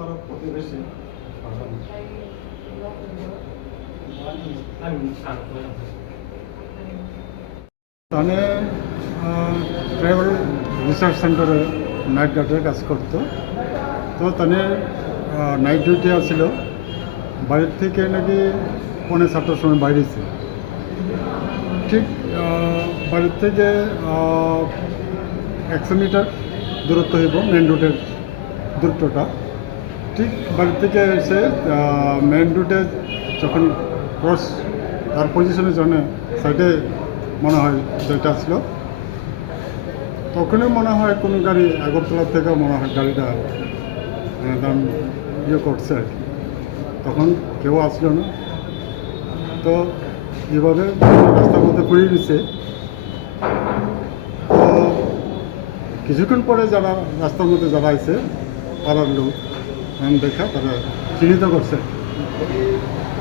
পাড়ার প্রতিবেশী। তাহলে ট্রাইবাল রিসার্চ সেন্টারে নাইট গার্ডের কাজ করতো। তো তাহলে নাইট ডিউটি আছিল। বাড়ির থেকে নাকি পৌনে সাতটার সময় বাইরেছে। ঠিক বাড়ির থেকে একশো মিটার দূরত্ব হইব মেন রুটের দূরত্বটা। ঠিক বাড়ি থেকে এসে মেন রুটে যখন ক্রস তার পজিশনের জন্য সাইডে মনে হয় যেটা আসলো তখনই মনে হয় কোনো গাড়ি আগরতলা থেকে মনে হয় গাড়িটা দাম ইয়ে করছে আর কি। তখন কেউ আসলো না। তো এভাবে রাস্তার মধ্যে পড়ে গেছে তো কিছুক্ষণ পরে যারা রাস্তার মধ্যে যারা আছে পাড়ার লোক আমি দেখা তারা চিহ্নিত করছে।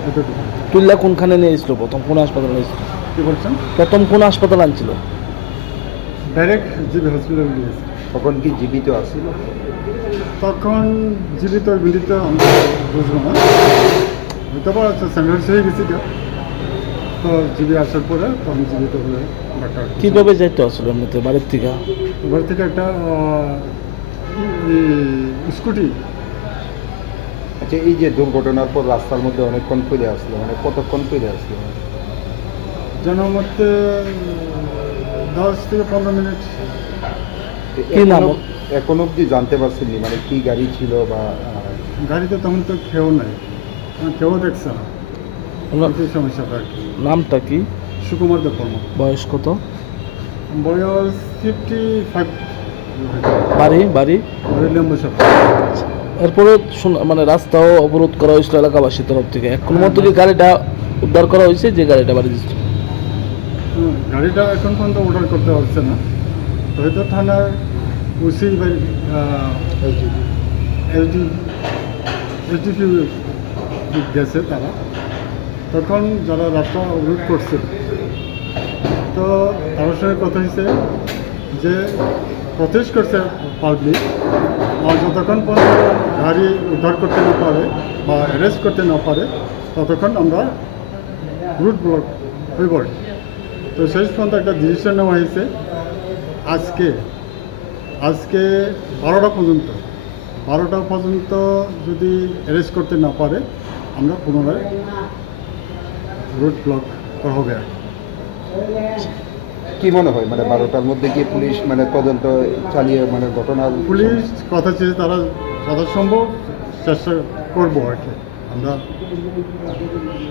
এতটুকু। তুল্লা কোনখানে নিয়ে এসেছিল? প্রথম কোন হাসপাতালে নিয়েছিল কী বলছেন? প্রথম কোন হাসপাতাল আনছিল? ডাইরেক্ট জিবি হসপিটাল তখন কি জীবিত আসছিল তখন জীবিত মিলিত আমরা বুঝব না। হয়তো বা স্যাঙ্গার্স হয়ে গেছি কেউ। তো জিবি আসার পরে তখন জীবিত হয়ে ডাক্তার কীভাবে যাইতে আসলো এমনিতে? বাড়ির থেকে? এবার থেকে একটা স্কুটি আচ্ছা এই যে দুর্ঘটনার পর রাস্তার মধ্যে অনেকক্ষণ ফিরে আসলো মানে কতক্ষণ ফিরে আসলো? জনমতে দশ থেকে পনেরো মিনিট। কি নাম? এখন অবধি জানতে পারছেননি মানে কি গাড়ি ছিল বা গাড়িতে তখন তো খেও নাই তখন খেয়েও দেখছে না। সমস্যাটা আর কি নামটা কি? সুকুমার দেববর্মা বয়স কত? বয়স ফিফটি ফাইভ বাড়ি? বাড়ি লেম্বু সাপ এরপরে শোনা- মানে রাস্তাও অবরোধ করা হয়েছিল এলাকাবাসীর তরফ থেকে। এখন মতো কি গাড়িটা উদ্ধার করা হয়েছে যে গাড়িটা বাড়ি গাড়িটা এখন পর্যন্ত অর্ডার করতে পারছে না। হয়তো থানার ওসি এসডি এসডিপি গেছে তারা। তখন যারা রাস্তা অবরোধ করছে তো তার সঙ্গে কথা হয়েছে যে প্রটেস্ট করছে পাবলিক যতক্ষণ পর্যন্ত গাড়ি উদ্ধার করতে না পারে বা অ্যারেস্ট করতে না পারে, ততক্ষণ আমরা রুট ব্লক হয়ে পড়ে তো শেষ পর্যন্ত একটা ডিসিশন নেওয়া হয়েছে। আজকে আজকে বারোটা পর্যন্ত বারোটা পর্যন্ত যদি অ্যারেস্ট করতে না পারে, আমরা পুনরায় রুট ব্লক হবে। আর কি। মনে হয় মানে বারোটার মধ্যে কি পুলিশ মানে তদন্ত চালিয়ে মানে ঘটনার পুলিশ কথা চেয়ে তারা যথাসম্ভব চেষ্টা করব আর কি আমরা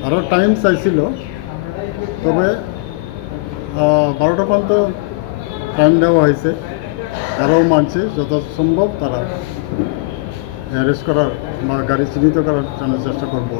আরও টাইম চাইছিল, তবে বারোটা পর্যন্ত টাইম দেওয়া হয়েছে তারাও মানছে, যথাসম্ভব তারা অ্যারেস্ট করার বা গাড়ি চিহ্নিত করার জন্য চেষ্টা করব।